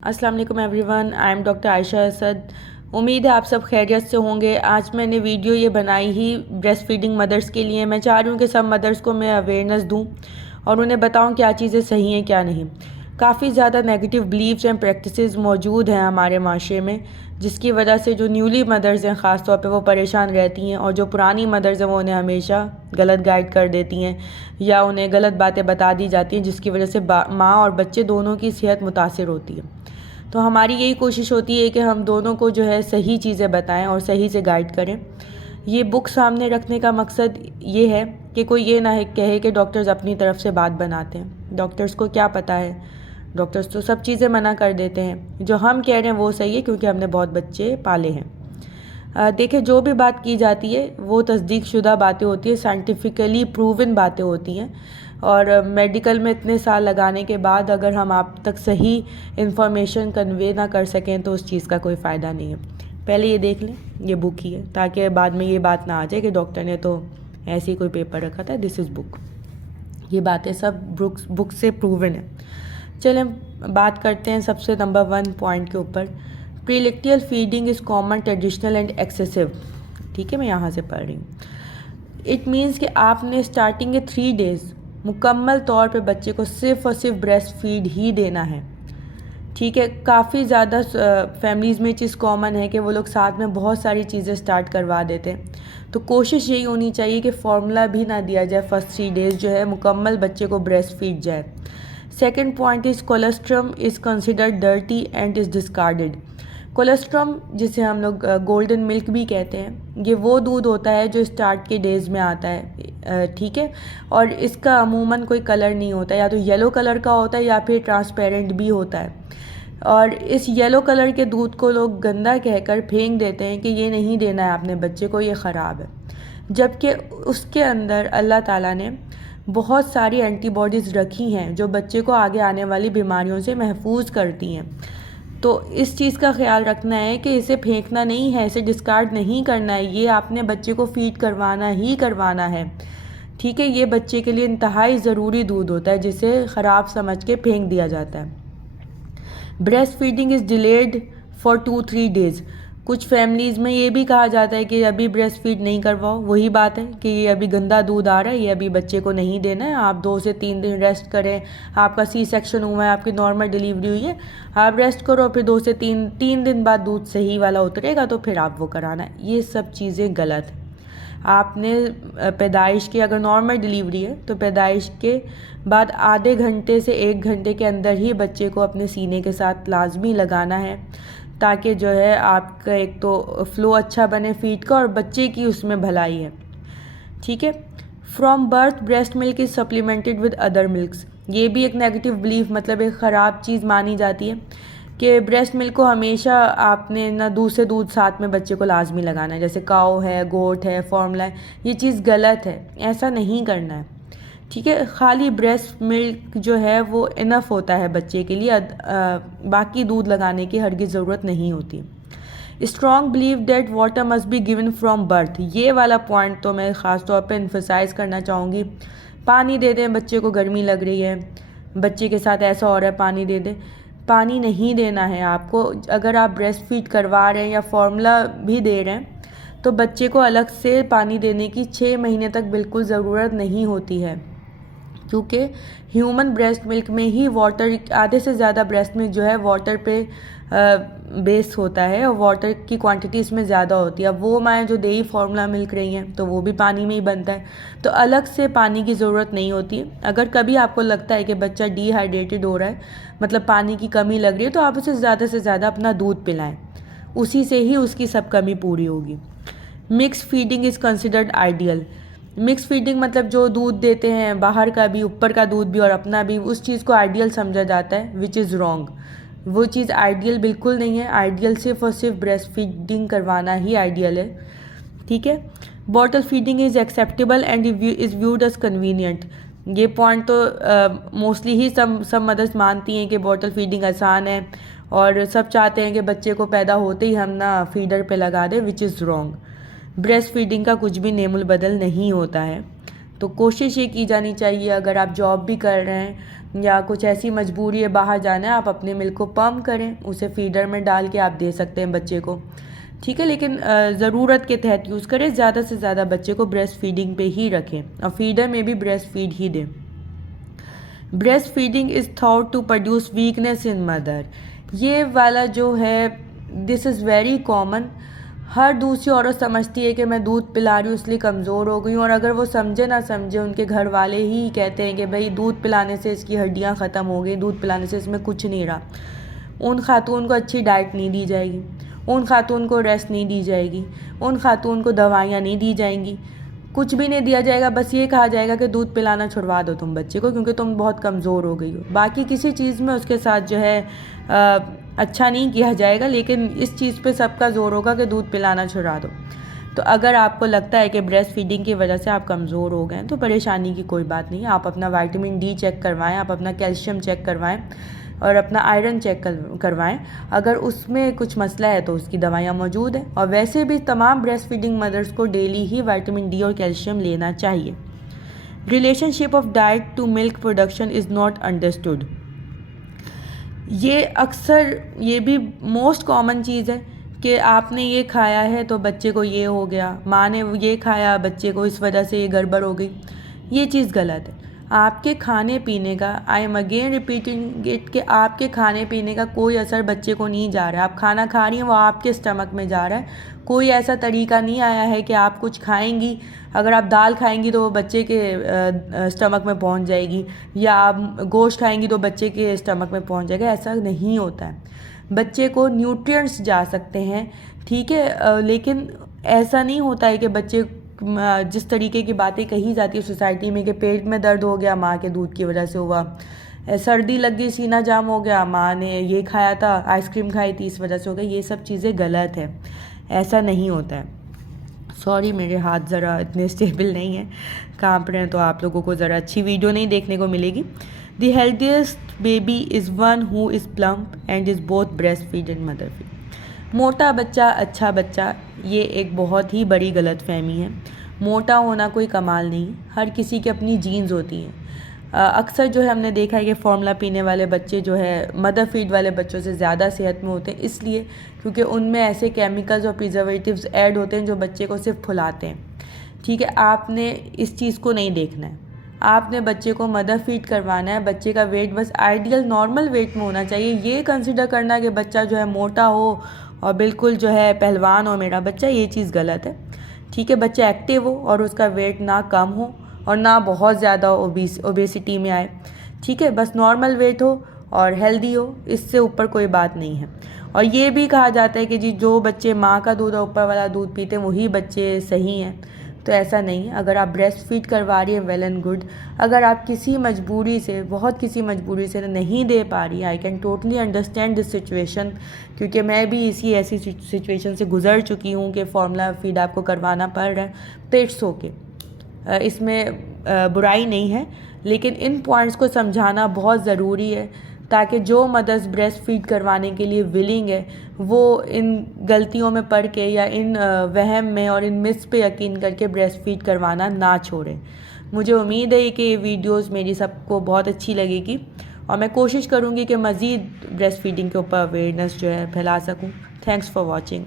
अस्सलाम वालेकुम everyone, I am doctor Ayesha Asad. उम्मीद है आप सब खैरियत से होंगे। आज मैंने वीडियो ये बनाई ही ब्रेस्ट फीडिंग मदर्स के लिए। मैं चाह रही हूँ कि सब मदर्स को मैं अवेयरनेस दूँ और उन्हें बताऊँ क्या चीज़ें सही हैं क्या नहीं। काफ़ी ज़्यादा नेगेटिव बिलीव्स एंड प्रैक्टिसेस मौजूद हैं हमारे माशरे में, जिसकी वजह से जो न्यूली मदर्स हैं ख़ास तौर पे वो परेशान रहती हैं, और जो पुरानी मदर्स हैं वो उन्हें हमेशा गलत गाइड कर देती हैं या उन्हें गलत बातें बता दी जाती हैं, जिसकी वजह से माँ और बच्चे दोनों की सेहत मुतासिर होती है। तो हमारी यही कोशिश होती है कि हम दोनों को जो है सही चीज़ें बताएं और सही से गाइड करें। ये बुक सामने रखने का मकसद ये है कि कोई ये ना कहे कि डॉक्टर्स अपनी तरफ से बात बनाते हैं। डॉक्टर्स को क्या पता है, डॉक्टर्स तो सब चीज़ें मना कर देते हैं। जो हम कह रहे हैं वो सही है, क्योंकि हमने बहुत बच्चे पाले हैं। देखिए, जो भी बात की जाती है वो तस्दीक शुदा बातें होती है, साइंटिफिकली प्रूवन बातें होती हैं, और मेडिकल में इतने साल लगाने के बाद अगर हम आप तक सही इन्फॉर्मेशन कन्वे ना कर सकें तो उस चीज़ का कोई फ़ायदा नहीं है। पहले ये देख लें, ये बुक ही है, ताकि बाद में ये बात ना आ जाए कि डॉक्टर ने तो ऐसे ही कोई पेपर रखा था। This is book. ये बातें सब बुक से प्रूवन है। चलें बात करते हैं सबसे नंबर 1 पॉइंट के ऊपर। Prelacteal feeding is common, traditional and excessive. ठीक है, मैं यहाँ से पढ़ रही हूँ। इट मीन्स कि आपने स्टार्टिंग के 3 डेज़ मुकम्मल तौर पे बच्चे को सिर्फ़ और सिर्फ ब्रेस्ट फीड ही देना है। ठीक है, काफ़ी ज़्यादा फैमिलीज़ में चीज़ कॉमन है कि वो लोग साथ में बहुत सारी चीज़ें स्टार्ट करवा देते हैं। तो कोशिश यही होनी चाहिए कि फार्मूला भी ना दिया जाए, फर्स्ट 3 डेज़ जो है मुकम्मल बच्चे को ब्रेस्ट फीड जाए। Second point is colostrum is considered dirty and is discarded. Colostrum, जिसे हम लोग गोल्डन मिल्क भी कहते हैं, ये वो दूध होता है जो स्टार्ट के डेज़ में आता है। ठीक है, और इसका अमूमन कोई कलर नहीं होता, या तो येलो कलर का होता है या फिर ट्रांसपेरेंट भी होता है। और इस येलो कलर के दूध को लोग गंदा कहकर फेंक देते हैं कि ये नहीं देना है आपने बच्चे को, ये ख़राब है। जबकि उसके अंदर अल्लाह ताला ने बहुत सारी एंटीबॉडीज़ रखी हैं जो बच्चे को आगे आने वाली बीमारियों से महफूज करती हैं। तो इस चीज़ का ख्याल रखना है कि इसे फेंकना नहीं है, इसे डिस्कार्ड नहीं करना है, ये आपने बच्चे को फीड करवाना ही करवाना है। ठीक है, ये बच्चे के लिए इंतहाई ज़रूरी दूध होता है जिसे ख़राब समझ के फेंक दिया जाता है। Breast feeding is delayed for 2-3 days. कुछ फैमिलीज़ में ये भी कहा जाता है कि अभी ब्रेस्ट फीड नहीं करवाओ। वही बात है कि ये अभी गंदा दूध आ रहा है, ये अभी बच्चे को नहीं देना है, आप 2 से 3 दिन रेस्ट करें। आपका सी सेक्शन हुआ है, आपकी नॉर्मल डिलीवरी हुई है, आप रेस्ट करो, फिर 2 से 3 दिन बाद दूध सही वाला उतरेगा तो फिर आप वो कराना है। ये सब चीज़ें गलत हैं। आपने पैदाइश की, अगर नॉर्मल डिलीवरी है तो पैदाइश के बाद आधे घंटे से 1 घंटे के अंदर ही बच्चे को अपने सीने के साथ लाजमी लगाना है, ताकि जो है आपका एक तो फ़्लो अच्छा बने फीड का और बच्चे की उसमें भलाई है। ठीक है, from birth breast milk is supplemented with other milks. ये भी एक नेगेटिव बिलीफ, मतलब एक ख़राब चीज़ मानी जाती है कि ब्रेस्ट मिल्क को हमेशा आपने ना दूसरे दूध साथ में बच्चे को लाजमी लगाना है, जैसे काऊ है, गोट है, फॉर्मूला है। ये चीज़ गलत है, ऐसा नहीं करना है। ठीक है, खाली ब्रेस्ट मिल्क जो है वो इनफ होता है बच्चे के लिए, बाकी दूध लगाने की हरगिज़ ज़रूरत नहीं होती। Strong believe that water must be given from birth. ये वाला पॉइंट तो मैं ख़ास तौर पे इन्फोसाइज़ करना चाहूँगी। पानी दे दें, बच्चे को गर्मी लग रही है, बच्चे के साथ ऐसा हो रहा है, पानी दे दें। पानी नहीं देना है आपको। अगर आप ब्रेस्ट फीड करवा रहे हैं या फार्मूला भी दे रहे हैं तो बच्चे को अलग से पानी देने की 6 महीने तक बिल्कुल ज़रूरत नहीं होती है, क्योंकि ह्यूमन ब्रेस्ट मिल्क में ही वाटर, आधे से ज़्यादा ब्रेस्ट मिल्क जो है वाटर पे बेस होता है और वाटर की क्वांटिटी इसमें ज़्यादा होती है। अब वो माएँ जो देही फार्मूला मिल्क रही हैं तो वो भी पानी में ही बनता है, तो अलग से पानी की ज़रूरत नहीं होती है। अगर कभी आपको लगता है कि बच्चा डिहाइड्रेटेड हो रहा है, मतलब पानी की कमी लग रही है, तो आप उसे ज़्यादा से ज़्यादा अपना दूध पिलाएं, उसी से ही उसकी सब कमी पूरी होगी। Mix feeding is considered ideal. Mix feeding मतलब जो दूध देते हैं बाहर का भी, ऊपर का दूध भी और अपना भी, उस चीज़ को आइडियल समझा जाता है, विच इज़ रॉन्ग। वो चीज़ आइडियल बिल्कुल नहीं है। आइडियल सिर्फ और सिर्फ ब्रेस्ट फीडिंग करवाना ही आइडियल है। ठीक है, bottle feeding is acceptable and is viewed as convenient. ये पॉइंट तो मोस्टली ही सब मदर्स मानती हैं कि बॉटल फीडिंग आसान है और सब चाहते हैं कि बच्चे को पैदा होते ही हम ना फीडर पे लगा दें, which is wrong. Breast feeding का कुछ भी नेमुल बदल नहीं होता है। तो कोशिश ये की जानी चाहिए, अगर आप जॉब भी कर रहे हैं, या कुछ ऐसी मजबूरी है बाहर जाना है, आप अपने मिल्क को पम्प करें, उसे फीडर में डाल के आप दे सकते हैं बच्चे को, ठीक है। लेकिन ज़रूरत के तहत यूज़ करें, ज़्यादा से ज़्यादा बच्चे को ब्रेस्ट फीडिंग पे ही रखें और फीडर में भी ब्रेस्ट फीड ही दें। Breast feeding is thought to produce weakness in mother, ये वाला जो है दिस इज़ वेरी कॉमन। हर दूसरी औरत समझती है कि मैं दूध पिला रही हूँ इसलिए कमज़ोर हो गई हूँ, और अगर वो समझे ना समझे उनके घर वाले ही कहते हैं कि भाई दूध पिलाने से इसकी हड्डियाँ ख़त्म हो गई, दूध पिलाने से इसमें कुछ नहीं रहा। उन खातून को अच्छी डाइट नहीं दी जाएगी, उन खातून को रेस्ट नहीं दी जाएगी, उन खातून को दवाइयाँ नहीं दी जाएंगी, कुछ भी नहीं दिया जाएगा। बस ये कहा जाएगा कि दूध पिलाना छुड़वा दो तुम बच्चे को क्योंकि तुम बहुत कमज़ोर हो गई हो। बाकी किसी चीज़ में उसके साथ जो है अच्छा नहीं किया जाएगा, लेकिन इस चीज़ पे सबका ज़ोर होगा कि दूध पिलाना छुड़ा दो। तो अगर आपको लगता है कि ब्रेस्ट फीडिंग की वजह से आप कमज़ोर हो गए तो परेशानी की कोई बात नहीं है। आप अपना विटामिन डी चेक करवाएं, आप अपना कैल्शियम चेक करवाएं और अपना आयरन चेक करवाएं। अगर उसमें कुछ मसला है तो उसकी दवाइयाँ मौजूद हैं, और वैसे भी तमाम ब्रेस्ट फीडिंग मदर्स को डेली ही विटामिन डी और कैल्शियम लेना चाहिए। Relationship of diet to milk production is not understood, ये अक्सर ये भी मोस्ट कॉमन चीज़ है कि आपने ये खाया है तो बच्चे को ये हो गया, माँ ने ये खाया बच्चे को इस वजह से ये गड़बड़ हो गई। ये चीज़ गलत है। आपके खाने पीने का, I am again repeating it, कि आपके खाने पीने का कोई असर बच्चे को नहीं जा रहा है। आप खाना खा रही हैं वो आपके स्टमक में जा रहा है। कोई ऐसा तरीका नहीं आया है कि आप कुछ खाएंगी, अगर आप दाल खाएंगी तो वो बच्चे के स्टमक में पहुंच जाएगी, या आप गोश्त खाएंगी तो बच्चे के स्टमक में पहुंच जाएगा। ऐसा नहीं होता है। बच्चे को न्यूट्रिएंट्स जा सकते हैं, ठीक है, लेकिन ऐसा नहीं होता है कि बच्चे जिस तरीके की बातें कही जाती है सोसाइटी में कि पेट में दर्द हो गया माँ के दूध की वजह से हुआ, सर्दी लग गई सीना जाम हो गया माँ ने ये खाया था, आइसक्रीम खाई थी इस वजह से हो गया, ये सब चीज़ें गलत है। ऐसा नहीं होता है। सॉरी मेरे हाथ ज़रा इतने स्टेबल नहीं है, कांप रहे हैं, तो आप लोगों को ज़रा अच्छी वीडियो नहीं देखने को मिलेगी। The healthiest baby is one who is plump and is both breast feed and mother feed. मोटा बच्चा अच्छा बच्चा, ये एक बहुत ही बड़ी गलत फहमी है। मोटा होना कोई कमाल नहीं, हर किसी की अपनी जीन्स होती हैं। अक्सर जो है हमने देखा है कि फार्मूला पीने वाले बच्चे जो है मदर फीड वाले बच्चों से ज़्यादा सेहत में होते हैं, इसलिए क्योंकि उनमें ऐसे केमिकल्स और प्रिजर्वेटिव्स ऐड होते हैं जो बच्चे को सिर्फ फुलाते हैं, ठीक है। आपने इस चीज़ को नहीं देखना है, आपने बच्चे को मदर फीड करवाना है। बच्चे का वेट बस आइडियल नॉर्मल वेट में होना चाहिए। ये कंसिडर करना कि बच्चा जो है मोटा हो और बिल्कुल जो है पहलवान हो मेरा बच्चा, ये चीज़ गलत है, ठीक है। बच्चा एक्टिव हो और उसका वेट ना कम हो और ना बहुत ज़्यादा ओबेसिटी में आए, ठीक है। बस नॉर्मल वेट हो और हेल्दी हो, इससे ऊपर कोई बात नहीं है। और ये भी कहा जाता है कि जी जो बच्चे माँ का दूध और ऊपर वाला दूध पीते हैं वही बच्चे सही हैं, तो ऐसा नहीं है। अगर आप ब्रेस्ट फीड करवा रही हैं वेल एंड गुड। अगर आप किसी मजबूरी से, बहुत किसी मजबूरी से नहीं दे पा रही, I can totally understand this situation, क्योंकि मैं भी ऐसी सिचुएशन से गुजर चुकी हूँ कि फार्मूला फीड आपको करवाना पड़ रहा है, तो इट्स ओके, इसमें बुराई नहीं है। लेकिन इन पॉइंट्स को समझाना बहुत ज़रूरी है ताकि जो मदर्स ब्रेस्ट फीड करवाने के लिए विलिंग है वो इन गलतियों में पड़ के या इन वहम में और इन मिस पे यकीन करके ब्रेस्ट फीड करवाना ना छोड़ें। मुझे उम्मीद है कि ये वीडियोस मेरी सबको बहुत अच्छी लगेगी और मैं कोशिश करूँगी कि मज़ीद ब्रेस्ट फीडिंग के ऊपर अवेयरनेस जो है फैला सकूँ। Thanks for watching.